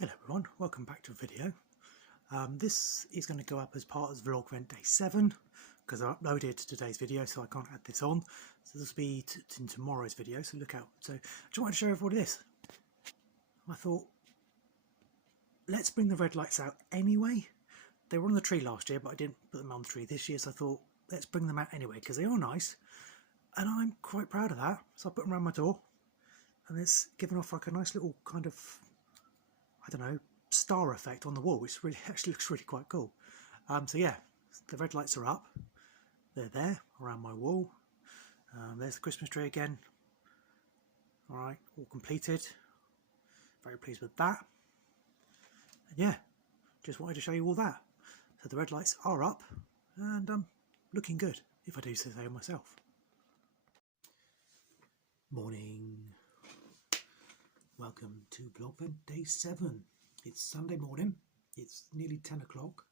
Hello everyone, welcome back to a video. This is going to go up as part of Vlogvent Day 7 because I uploaded today's video, so I can't add this on. So this will be in tomorrow's video, so look out. So I just wanted to show everybody this. I thought, let's bring the red lights out anyway. They were on the tree last year, but I didn't put them on the tree this year, so I thought, let's bring them out anyway because they are nice. And I'm quite proud of that. So I put them around my door and it's given off like a nice little kind of, I don't know, star effect on the wall, which really actually looks really quite cool. So yeah, the red lights are up. They're there around my wall. There's the Christmas tree again. All right, all completed. Very pleased with that. And yeah, just wanted to show you all that. So the red lights are up and looking good, if I do say so myself. Morning. Welcome to Vlogvent Day 7. It's Sunday morning. It's nearly 10 o'clock.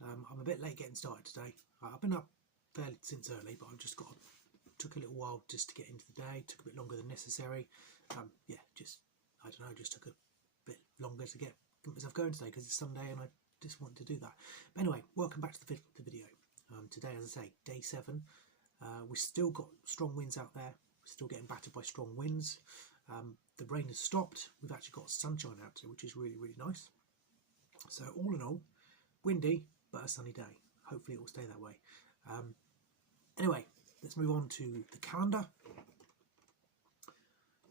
I'm a bit late getting started today. I've been up fairly since early, but I've just took a little while just to get into the day. Took a bit longer than necessary. Yeah, I don't know, just took a bit longer to get myself going today because it's Sunday and I just wanted to do that. But anyway, welcome back to the video. Today, as I say, Day 7. We've still got strong winds out there. We're still getting battered by strong winds. The rain has stopped. We've actually got sunshine out today, which is really, really nice. So all in all, windy, but a sunny day. Hopefully it will stay that way. Anyway, let's move on to the calendar.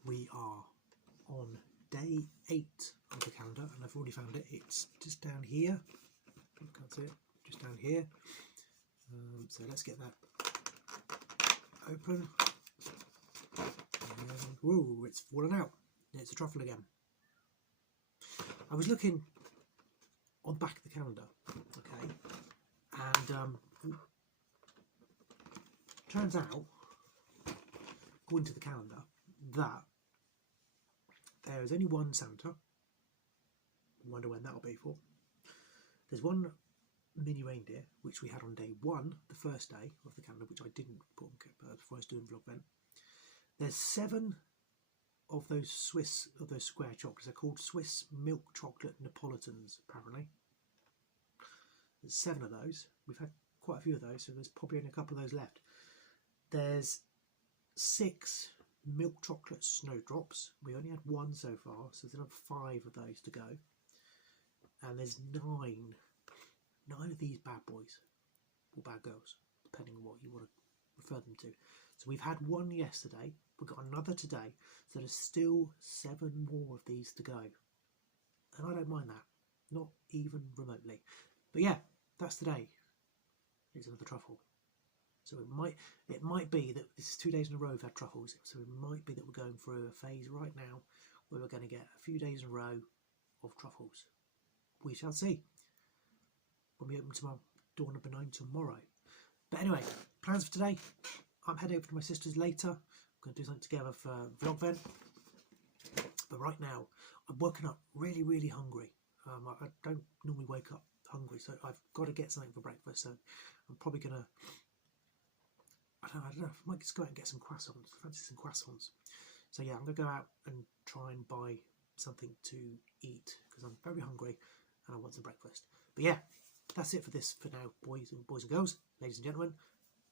We are on day 8 of the calendar, and I've already found it. It's just down here. You can't see it. Just down here. So let's get that open. Whoa, it's fallen out. It's a truffle again. I was looking on the back of the calendar, okay, and turns out, according to the calendar, that there is only one Santa. I wonder when that'll be for. There's one mini reindeer, which we had on day 1, the first day of the calendar, which I didn't put on before I was doing Vlogvent. There's 7 of those square chocolates. They're called Swiss milk chocolate Neapolitans, apparently. There's 7 of those. We've had quite a few of those, so there's probably only a couple of those left. There's 6 milk chocolate snowdrops. We only had 1 so far, so there's another 5 of those to go. And there's 9 of these bad boys, or bad girls, depending on what you want to refer them to. So we've had 1 yesterday, we've got another today, so there's still 7 more of these to go. And I don't mind that, not even remotely. But yeah, that's today. It's another truffle. So it might be that this is 2 days in a row we've had truffles, so it might be that we're going through a phase right now where we're going to get a few days in a row of truffles. We shall see when we open tomorrow, dawn of benign tomorrow. But anyway, plans for today. I'm heading over to my sister's later. We're going to do something together for Vlogvent. But right now, I'm woken up really, really hungry. I don't normally wake up hungry, so I've got to get something for breakfast. So I'm probably going to, I don't know, I might just go out and get some croissants. I fancy some croissants. So yeah, I'm going to go out and try and buy something to eat because I'm very hungry and I want some breakfast. But yeah, that's it for this for now, boys and girls, ladies and gentlemen.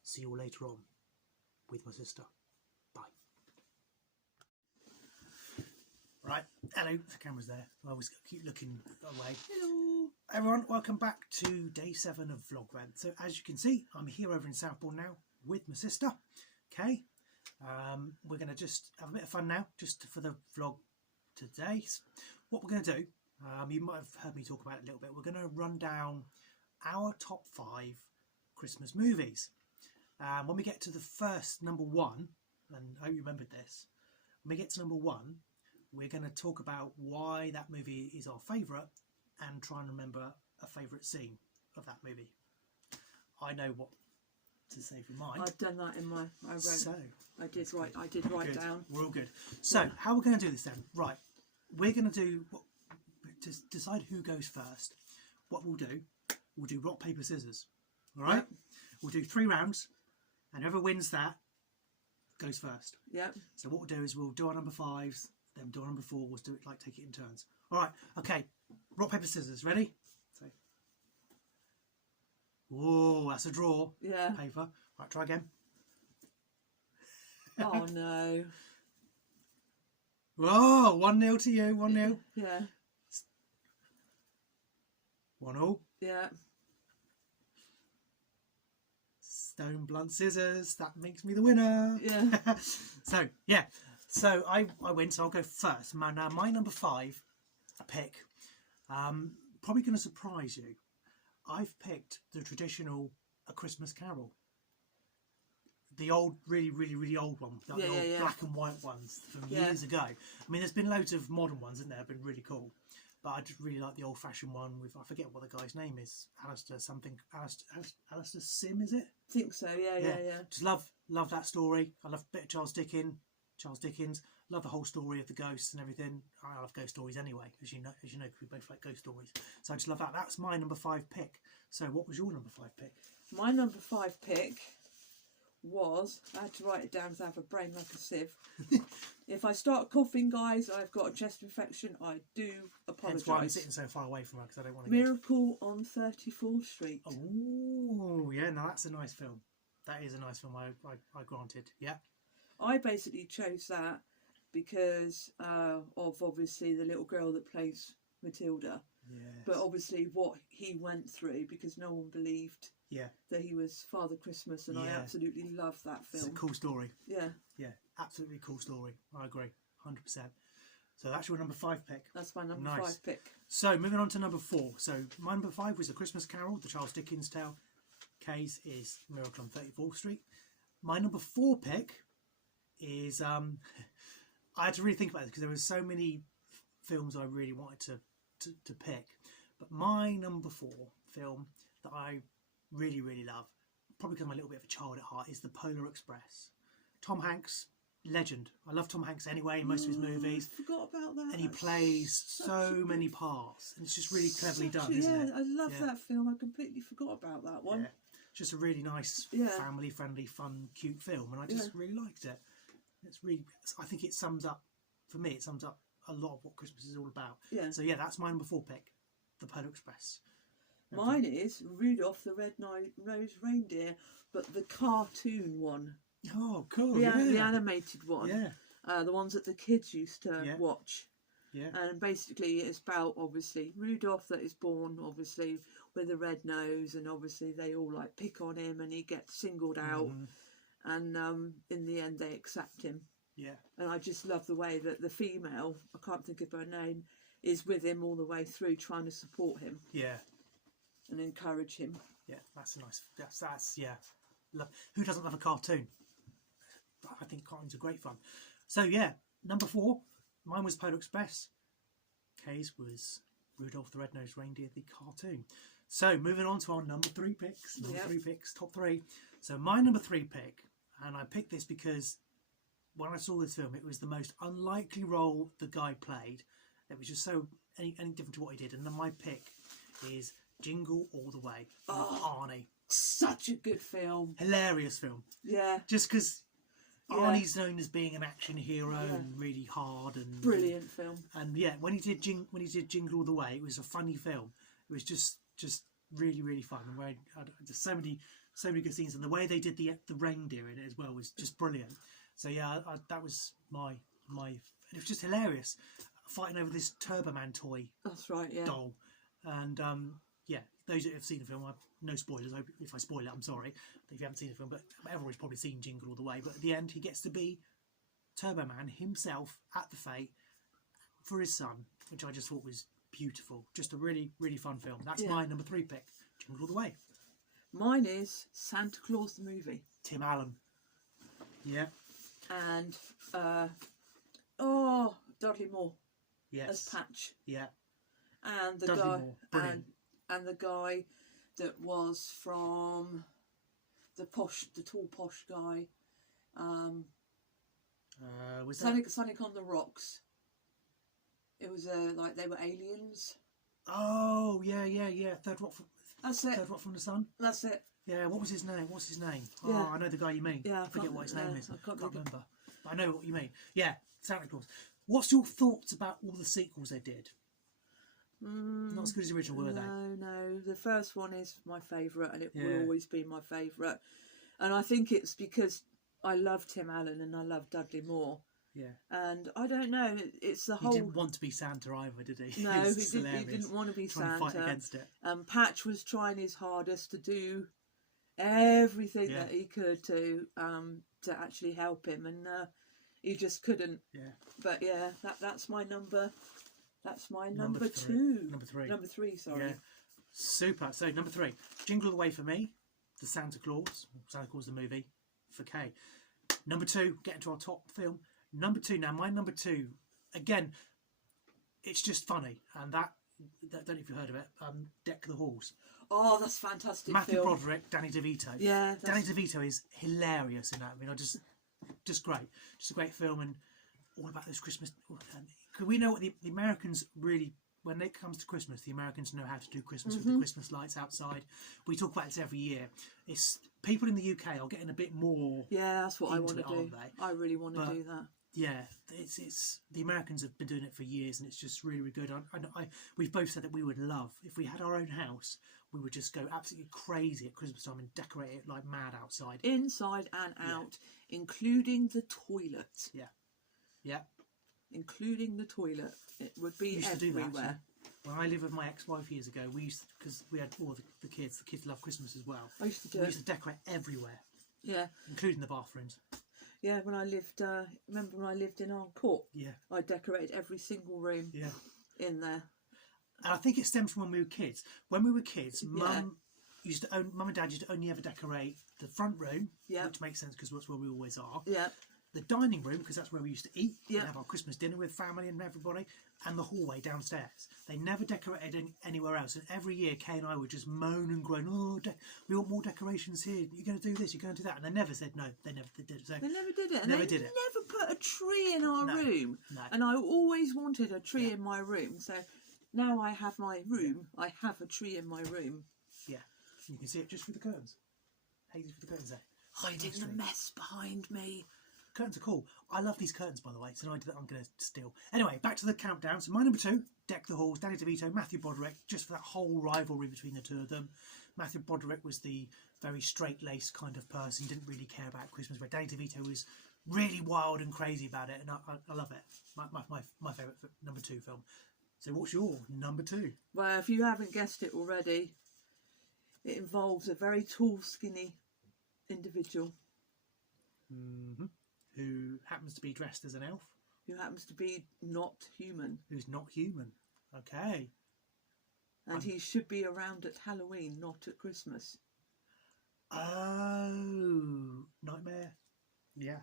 See you all later on with my sister. Bye. Right, hello, the camera's there. I always keep looking away. Hello. Everyone, welcome back to day 7 of Vlogvent. So as you can see, I'm here over in Southbourne now with my sister. Okay, we're going to just have a bit of fun now, just for the vlog today. What we're going to do, you might have heard me talk about it a little bit. We're going to run down our top 5 Christmas movies. When we get to the first number 1, and I hope you remembered this, when we get to number 1, we're going to talk about why that movie is our favourite and try and remember a favourite scene of that movie. I know what to say for mine. I've done that in my wrote. So I did write good. down. We're all good. So how we're going to do this then? Right, we're going to do to decide who goes first. What we'll do rock paper scissors. All right. Yep. We'll do 3 rounds. And whoever wins that goes first. Yep. So what we'll do is we'll do our number 5s Then door number 4 was do it like take it in turns. All right, okay. Rock, paper, scissors. Ready? So, whoa, that's a draw. Yeah. Paper. Right, try again. Oh no. Whoa, 1-0 to you. 1-0. Yeah. 1-0. Yeah. Stone, blunt, scissors. That makes me the winner. Yeah. So yeah. So I win. So I'll go first. My number 5, a pick. Probably going to surprise you. I've picked the traditional A Christmas Carol. The old, really, really, really old one. Like the old black and white ones from years ago. I mean, there's been loads of modern ones in there. Have been really cool. But I just really like the old-fashioned one with, I forget what the guy's name is. Alistair something. Alistair Sim, is it? I think so. Yeah. Just love that story. I love a bit of Charles Dickens. Love the whole story of the ghosts and everything. I love ghost stories anyway, as you know, because we both like ghost stories. So I just love that. That's my number 5 pick. So what was your number 5 pick? My number 5 pick was, I had to write it down because I have a brain like a sieve. If I start coughing, guys, I've got a chest infection. I do apologise. That's why I'm sitting so far away from her, because I don't want to. Miracle on 34th Street. Oh, yeah, no, that's a nice film. That is a nice film, I granted. Yeah. I basically chose that because of obviously the little girl that plays Matilda. Yes. But obviously what he went through, because no one believed that he was Father Christmas, and I absolutely love that film. It's a cool story. Yeah. Yeah, absolutely cool story. I agree, 100%. So that's your number 5 pick. That's my number 5 pick. So moving on to number 4. So my number 5 was A Christmas Carol, the Charles Dickens tale. Kay's is Miracle on 34th Street. My number 4 pick is I had to really think about this because there were so many films I really wanted to pick. But my number 4 film that I really, really love, probably because I'm a little bit of a child at heart, is The Polar Express. Tom Hanks, legend. I love Tom Hanks anyway in most of his movies. I forgot about that. And he plays so many parts. And it's just really cleverly done, isn't it? I love that film. I completely forgot about that one. Yeah. Just a really nice, family-friendly, fun, cute film. And I just really liked it. It's really, I think it sums up, for me, it sums up a lot of what Christmas is all about. Yeah. So yeah, that's my number 4 pick, The Polar Express. Mine is Rudolph the Red-Nosed Reindeer, but the cartoon one. Oh, cool. The animated one. Yeah. The ones that the kids used to watch. Yeah. And basically it's about, obviously, Rudolph that is born, obviously, with a red nose, and obviously they all like pick on him and he gets singled out. And in the end they accept him. Yeah. And I just love the way that the female, I can't think of her name, is with him all the way through, trying to support him. Yeah. And encourage him. Yeah, that's a nice. That's who doesn't love a cartoon? I think cartoons are great fun. So yeah, number 4, mine was Polar Express. Kay's was Rudolph the Red-Nosed Reindeer, the cartoon. So moving on to our number 3 picks. Top 3. So my number 3 pick, and I picked this because when I saw this film, it was the most unlikely role the guy played. It was just so any different to what he did. And then my pick is Jingle All the Way. Arnie. Such a good film. Hilarious film. Yeah. Just because Arnie's known as being an action hero and really hard and brilliant film. And yeah, when he did Jingle All the Way, it was a funny film. It was just really, really fun. And where there's so many good scenes, and the way they did the reindeer in it as well was just brilliant. So yeah, that was my. It was just hilarious, fighting over this Turboman toy. That's right. Yeah. Doll, and yeah, those that have seen the film, no spoilers. If I spoil it, I'm sorry if you haven't seen the film, but everyone's probably seen Jingle All the Way. But at the end, he gets to be Turboman himself at the fete for his son, which I just thought was beautiful. Just a really, really fun film. That's my number 3 pick, Jingle All the Way. Mine is Santa Claus the movie. Tim Allen. Yeah. And Dudley Moore. Yes. As Patch. Yeah. And the Dudley guy Moore. and the guy that was from the tall posh guy. Was Sonic on the Rocks. It was like they were aliens. Oh yeah. That's it. Third Rock from the Sun. That's it. Yeah. What was his name? Yeah. Oh, I know the guy you mean. Yeah. I forget what his name is. I can't remember. But I know what you mean. Yeah. Santa Claus. What's your thoughts about all the sequels they did? Not as good as the original, were they? No. The first one is my favourite, and it Yeah. will always be my favourite. And I think it's because I love Tim Allen and I love Dudley Moore. Yeah. And I don't know, it's the He whole... didn't want to be Santa either, did he? No, he didn't want to be trying Santa. to fight against it. Patch was trying his hardest to do everything Yeah. that he could to actually help him, and he just couldn't. Yeah. But yeah, that's my number. That's my Number number three. two. Number three. Number three, sorry. Yeah. Super. So number 3, Jingle All the Way for me, the Santa Claus the movie, for Kay. Number 2, get into our top film. Number 2. Now my number 2, again, it's just funny, and that don't know if you've heard of it. Deck the Halls. Oh, that's fantastic. Matthew film. Broderick, Danny DeVito. Yeah, Danny DeVito is hilarious in that. I mean, just great. Just a great film, and all about those Christmas. Because we know what the Americans really, when it comes to Christmas, the Americans know how to do Christmas with the Christmas lights outside. We talk about this every year. It's people in the UK are getting a bit more. Yeah, that's what I want to into it, do. aren't they? I really want to do that. Yeah, it's the Americans have been doing it for years, and it's just really, really good. We've both said that we would love, if we had our own house, we would just go absolutely crazy at Christmas time and decorate it like mad outside. Inside and out, including the toilet. Yeah. Yeah. Including the toilet. It would be used everywhere. to do that, when I lived with my ex-wife years ago, we used, because we had all the kids love Christmas as well. I used to do We it. used to decorate everywhere, Yeah. including the bathrooms. Yeah, when I lived, remember when I lived in our court? Yeah. I decorated every single room Yeah. in there. And I think it stems from when we were kids. When we were kids, Yeah. Mum and Dad used to only ever decorate the front room, Yeah. which makes sense because that's where we always are. Yeah. The dining room, because that's where we used to eat Yeah. and have our Christmas dinner with family and everybody, and the hallway downstairs. They never decorated anywhere else. And every year, Kay and I would just moan and groan, oh, we want more decorations here. You're going to do this, you're going to do that. And they never said no. They never did it. So They never did it. And Never they did it. never put a tree in our room. No. And I always wanted a tree in my room. So now I have my room. I have a tree in my room. Yeah. You can see it just through the curtains. Hazy through the curtains there. Hiding the mess behind me. Curtains are cool. I love these curtains, by the way. It's an idea that I'm going to steal. Anyway, back to the countdown. So my number 2, Deck the Halls, Danny DeVito, Matthew Broderick, just for that whole rivalry between the two of them. Matthew Broderick was the very straight-laced kind of person, didn't really care about Christmas, but Danny DeVito was really wild and crazy about it, and I love it. My favourite number 2 film. So what's your number 2? Well, if you haven't guessed it already, it involves a very tall, skinny individual. Mm-hmm. Who happens to be dressed as an elf. Who happens to be not human. Who's not human. Okay. And he should be around at Halloween, not at Christmas. Oh, Nightmare. Yeah.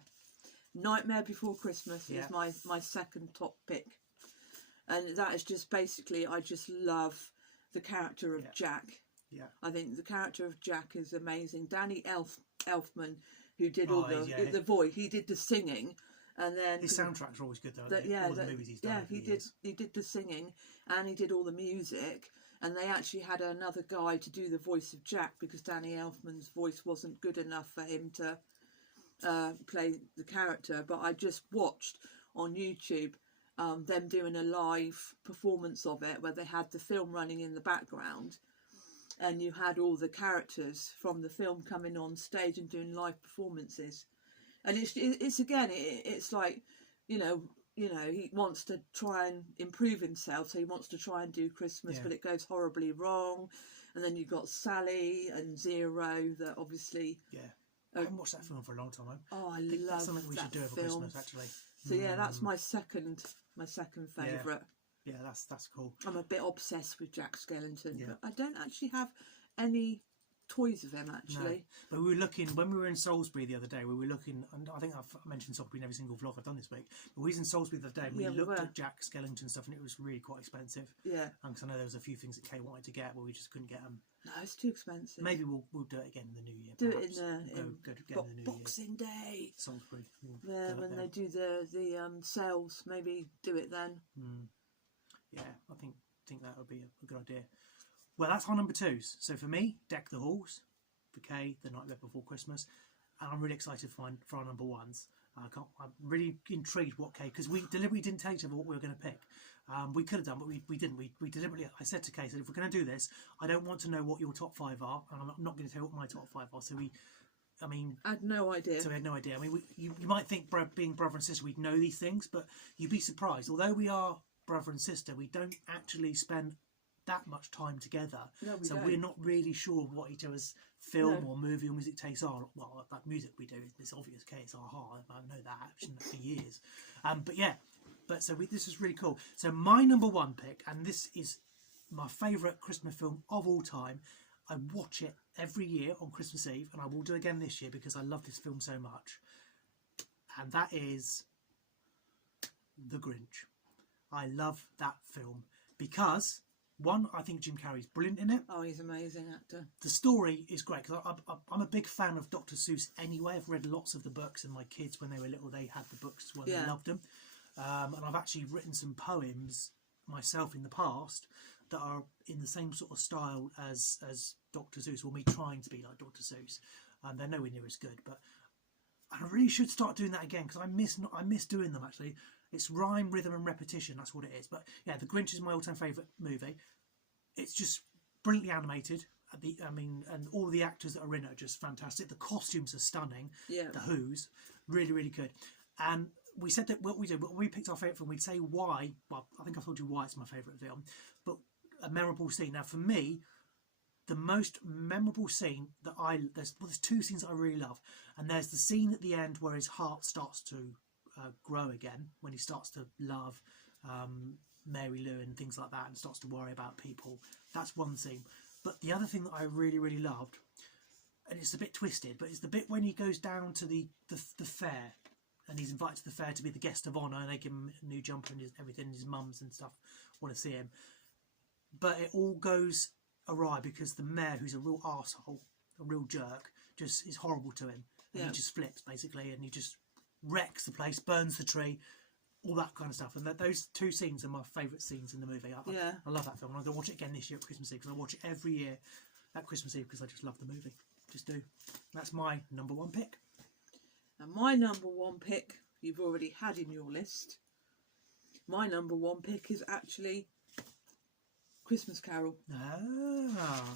Nightmare Before Christmas Yeah. is my second top pick. And that is just basically, I just love the character of Jack. Yeah. I think the character of Jack is amazing. Danny Elfman, who did Oh, all the yeah. the voice, he did the singing, and then His soundtracks are always good though. all the movies he's done. over he the did. years. He did the singing, and he did all the music. And they actually had another guy to do the voice of Jack because Danny Elfman's voice wasn't good enough for him to play the character. But I just watched on YouTube them doing a live performance of it, where they had the film running in the background, and you had all the characters from the film coming on stage and doing live performances. And it's again, it's like, you know, he wants to try and improve himself, so he wants to try and do Christmas, but it goes horribly wrong. And then you've got Sally and Zero, that obviously... Yeah. I haven't watched that film for a long time. Oh, I think love that's something we should do over film. Christmas, actually. So yeah, that's my second favourite. Yeah, that's cool. I'm a bit obsessed with Jack Skellington, Yeah. but I don't actually have any toys of him, actually. No. But we were looking, when we were in Salisbury the other day, we were looking, and I think I've mentioned Salisbury in every single vlog I've done this week, but we was in Salisbury the other day and we looked at Jack Skellington stuff, and it was really quite expensive. Yeah. Because I know there was a few things that Kay wanted to get, but we just couldn't get them. No, it's too expensive. Maybe we'll do it again in the new year. Do perhaps. it in the new Boxing Day. year. Salisbury. Yeah, when they do the sales, maybe do it then. Yeah, I think that would be a good idea. Well, that's our number 2s. So for me, Deck the Halls. For Kay, The Nightmare Before Christmas. And I'm really excited for our number 1s. I'm really intrigued what Kay, because we deliberately didn't tell each other what we were going to pick. We could have done, but we didn't. We deliberately. I said to Kay, if we're going to do this, I don't want to know what your top 5 are, and I'm not going to tell you what my top 5 are. So I had no idea. So we had no idea. I mean, you might think being brother and sister, we'd know these things, but you'd be surprised. Although we are brother and sister, we don't actually spend that much time together. No, we don't. We're not really sure what each other's film or movie or music tastes are. Well, that music we do, it's obvious. Okay, it's aha. I know that for years. But yeah, this is really cool. So my number 1 pick, and this is my favourite Christmas film of all time. I watch it every year on Christmas Eve, and I will do it again this year because I love this film so much. And that is The Grinch. I love that film because, one, I think Jim Carrey's brilliant in it. Oh, he's an amazing actor. The story is great because I'm a big fan of Dr. Seuss anyway. I've read lots of the books, and my kids, when they were little, they had the books as well. They loved them. And I've actually written some poems myself in the past that are in the same sort of style as Dr. Seuss, or me trying to be like Dr. Seuss. They're nowhere near as good, but I really should start doing that again because I miss doing them actually. It's rhyme, rhythm, and repetition. That's what it is. But yeah, The Grinch is my all-time favourite movie. It's just brilliantly animated. And all the actors that are in it are just fantastic. The costumes are stunning. Yeah. The Who's really, really good. And we said that what we did, when we picked our favourite film, we'd say why. Well, I think I told you why it's my favourite film. But a memorable scene. Now, for me, the most memorable scene that there's 2 scenes that I really love. And there's the scene at the end where his heart starts to grow again, when he starts to love Mary Lou and things like that, and starts to worry about people. That's one scene. But the other thing that I really, really loved, and it's a bit twisted, but it's the bit when he goes down to the fair, and he's invited to the fair to be the guest of honour, and they give him a new jumper and everything, his mums and stuff want to see him. But it all goes awry because the mayor, who's a real arsehole, a real jerk, just is horrible to him. And he just flips, basically, and he just wrecks the place, burns the tree, all that kind of stuff. And those 2 scenes are my favourite scenes in the movie. I love that film. I'm going to watch it again this year at Christmas Eve, because I watch it every year at Christmas Eve because I just love the movie. Just do. That's my number 1 pick. And my number 1 pick, you've already had in your list. My number 1 pick is actually Christmas Carol. Ah.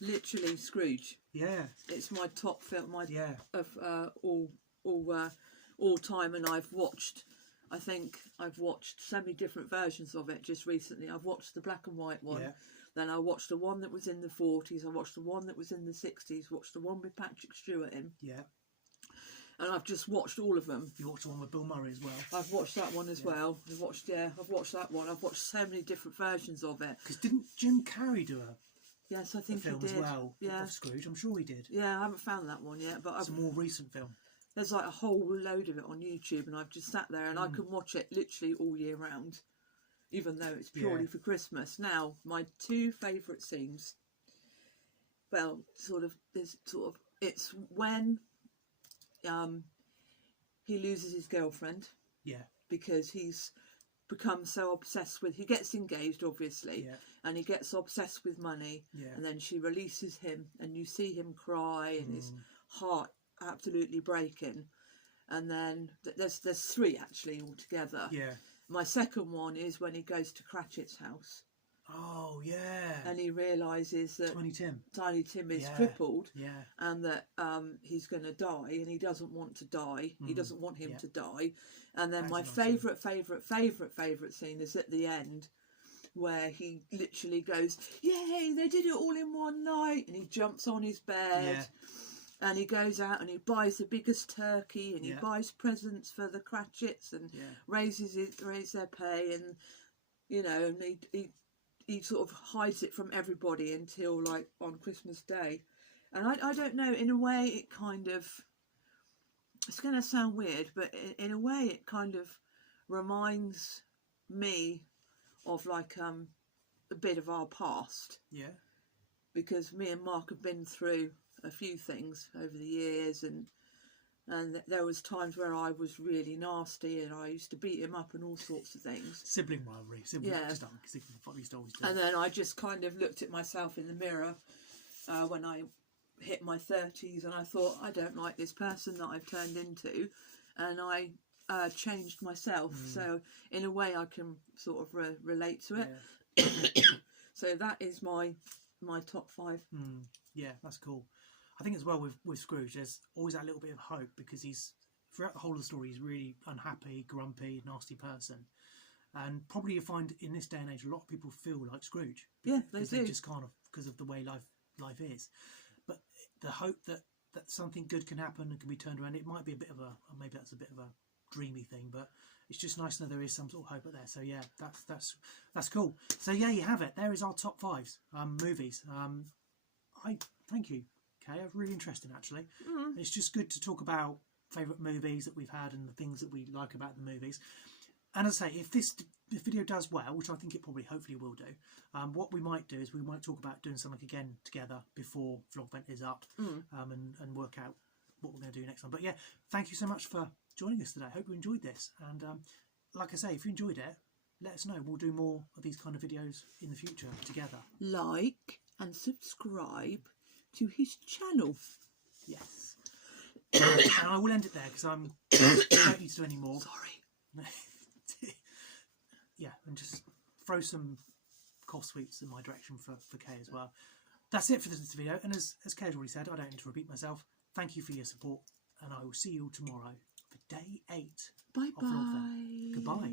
Literally Scrooge. Yeah. It's my top film, of all time, and I think I've watched so many different versions of it just recently. I've watched the black and white one. Yeah. Then I watched the one that was in the 40s. I watched the one that was in the 60s. Watched the one with Patrick Stewart in. Yeah. And I've just watched all of them. You watched the one with Bill Murray as well. I've watched that one as well. I've watched that one. I've watched so many different versions of it. Because didn't Jim Carrey do Yes, I think he did. As well, of Scrooge. I'm sure he did. Yeah, I haven't found that one yet, but it's a more recent film. There's like a whole load of it on YouTube, and I've just sat there and I can watch it literally all year round, even though it's purely for Christmas. Now, my 2 favourite scenes. Well, it's when he loses his girlfriend. Yeah. Because he's become so obsessed with, he gets engaged obviously, and he gets obsessed with money, and then she releases him, and you see him cry, and his heart absolutely breaking. And then there's 3 actually altogether. Yeah. My second one is when he goes to Cratchit's house. Oh yeah. And he realises that Tiny Tim is crippled, and that he's going to die, and he doesn't want to die. He doesn't want him to die. And then my favourite scene is at the end, where he literally goes, "Yay! They did it all in one night!" And he jumps on his bed. And he goes out and he buys the biggest turkey, and he buys presents for the Cratchits, and raises their pay, and and he sort of hides it from everybody until like on Christmas Day. And I don't know, in a way it kind of, it's going to sound weird, but in a way it kind of reminds me of like a bit of our past. Yeah. Because me and Mark have been through a few things over the years, and there was times where I was really nasty, and I used to beat him up and all sorts of things. Sibling rivalry. And then I just kind of looked at myself in the mirror when I hit my 30s, and I thought, I don't like this person that I've turned into, and I changed myself. So in a way, I can sort of relate to it. Yeah. So that is my top 5. Yeah, that's cool. I think as well with Scrooge, there's always that little bit of hope, because he's, throughout the whole of the story, he's really unhappy, grumpy, nasty person. And probably you find in this day and age, a lot of people feel like Scrooge. Yeah, they because do. they just can't, because of the way life is. But the hope that something good can happen and can be turned around, it might be a bit of maybe that's a bit of a dreamy thing, but it's just nice to know there is some sort of hope out there. So yeah, that's cool. So yeah, you have it. There is our top 5 movies. I thank you, Kay. Really interesting, actually. It's just good to talk about favourite movies that we've had and the things that we like about the movies. And as I say, if this video does well, which I think it probably hopefully will do, what we might do is we might talk about doing something again together before Vlogvent is up, and work out what we're going to do next time. But yeah, thank you so much for joining us today. I hope you enjoyed this. And like I say, if you enjoyed it, let us know. We'll do more of these kind of videos in the future together. Like and subscribe to his channel. Yes. And I will end it there, because I don't need to do any more. Sorry. Yeah, and just throw some cough sweets in my direction for Kay as well. That's it for this video, and as Kay has already said, I don't need to repeat myself. Thank you for your support, and I will see you all tomorrow for day 8 Bye of Vlogvent. Goodbye.